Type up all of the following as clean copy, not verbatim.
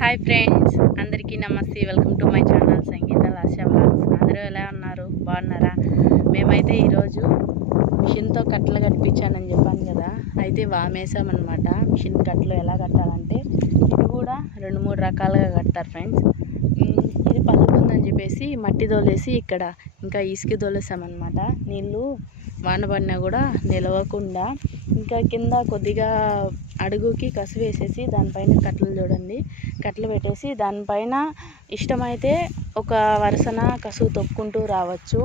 Hi friends, అందరికీ నమస్తే. Welcome to my channel Sangeetha Lasya vlogs. అందరూ ఎలా ఉన్నారు? బాగున్నారా? మేమైతే ఈరోజు మిషన్తో కట్టలు కట్టించానని చెప్పాను కదా, అయితే వామేసామన్నమాట. మిషన్ కట్టలు ఎలా కట్టాలంటే ఇది కూడా 2-3 రకాలుగా కడతారు ఫ్రెండ్స్. ఇది పలుకుందని చెప్పేసి మట్టి దోలేసి ఇక్కడ ఇంకా ఇసుక దోలేసామన్నమాట. నీళ్ళు వాన పడినా కూడా నిలవకుండా ఇంకా కింద కొద్దిగా అడుగుకి కసు వేసేసి దానిపైన కట్టలు చూడండి కట్టలు పెట్టేసి దానిపైన ఇష్టమైతే ఒక వరుసన కసువు తొక్కుంటూ రావచ్చు,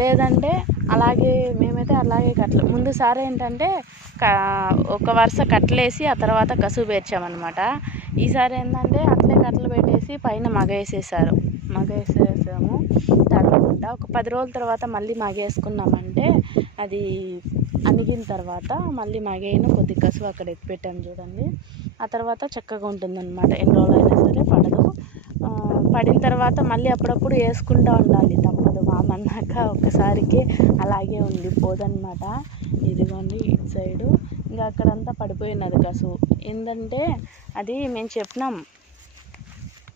లేదంటే అలాగే మేమైతే అలాగే కట్టలు ముందుసారి ఏంటంటే ఒక వరుస కట్టలేసి ఆ తర్వాత కసువు పేర్చామన్నమాట. ఈసారి ఏంటంటే అట్లే కట్టలు పెట్టేసి పైన మగేసేసాము తడవకుండా. ఒక 10 రోజుల తర్వాత మళ్ళీ మగేసుకున్నామంటే అది అణిగిన తర్వాత మళ్ళీ మగైన కొద్ది కసువు అక్కడ ఎత్తిపెట్టాము చూడండి. ఆ తర్వాత చక్కగా ఉంటుందన్నమాట. ఎన్ని రోజులైనా సరే పడదు. పడిన తర్వాత మళ్ళీ అప్పుడప్పుడు వేసుకుంటూ ఉండాలి, తప్పదు. వామన్నాక ఒక్కసారికి అలాగే ఉండిపోదన్నమాట. ఇదిగోండి ఇటు సైడు ఇంకా అక్కడంతా పడిపోయినది కసువు. ఏంటంటే అది మేము చెప్పినాం,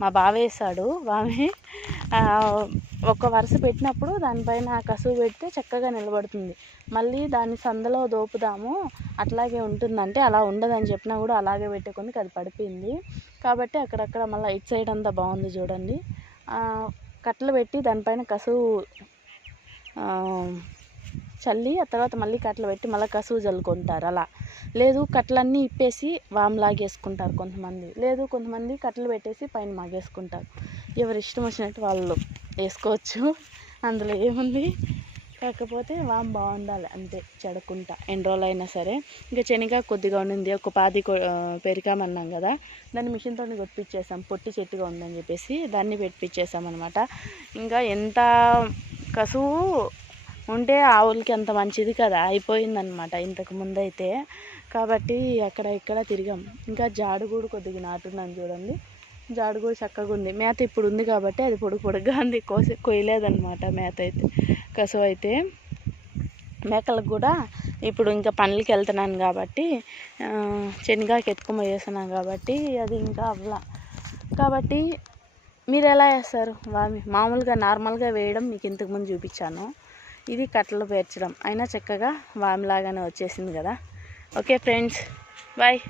మా బావ వేసాడు. వామి ఒక వరుస పెట్టినప్పుడు దానిపైన కసువు పెడితే చక్కగా నిలబడుతుంది. మళ్ళీ దాన్ని సందులో దోపుదాము అట్లాగే ఉంటుందంటే అలా ఉండదని చెప్పినా కూడా అలాగే పెట్టుకొని అది పడిపోయింది. కాబట్టి అక్కడక్కడ మళ్ళీ ఇటు సైడ్ అంతా బాగుంది చూడండి. కట్టలు పెట్టి దానిపైన కసువు చల్లి ఆ తర్వాత మళ్ళీ కట్టలు పెట్టి మళ్ళీ కసువు చల్లుకుంటారు. అలా లేదు కట్టలన్నీ ఇప్పేసి వామ్లాగేసుకుంటారు కొంతమంది, లేదు కొంతమంది కట్టలు పెట్టేసి పైన మాగేసుకుంటారు. ఎవరు ఇష్టం వచ్చినట్టు వాళ్ళు వేసుకోవచ్చు, అందులో ఏముంది. కాకపోతే వామ్ బాగుండాలి అంతే, చెడకుండా ఎన్ని రోజులైనా సరే. ఇంకా శనగ కొద్దిగా ఉండింది, ఒక 10 పెరికామన్నాం కదా, దాన్ని మిషన్తో కొట్టించేసాం. పొట్టి చెట్టుగా ఉందని చెప్పేసి దాన్ని పెట్టించేసాం అనమాట. ఇంకా ఎంత కసువు ఉంటే ఆవులకి అంత మంచిది కదా, అయిపోయిందనమాట ఇంతకుముందు అయితే. కాబట్టి అక్కడ ఇక్కడ తిరిగాం. ఇంకా జాడుగూడు కొద్దిగా నాటున్నాను చూడండి. జాడుగూడు చక్కగా ఉంది. మేత ఇప్పుడు ఉంది కాబట్టి అది పొడుగ్గా ఉంది, కొయ్యలేదన్నమాట మేత అయితే. కసువు అయితే మేకలకు కూడా ఇప్పుడు ఇంకా పనులకి వెళ్తున్నాను కాబట్టి శనగకి ఎత్తుకొని వేస్తున్నాను కాబట్టి అది ఇంకా అవ్వలా. కాబట్టి మీరు ఎలా వేస్తారు? మామూలుగా నార్మల్గా వేయడం మీకు ఇంతకుముందు చూపించాను. ఇది కట్టలు పేర్చడం అయినా చక్కగా వామిలాగానే వచ్చేసింది కదా. Okay friends, bye.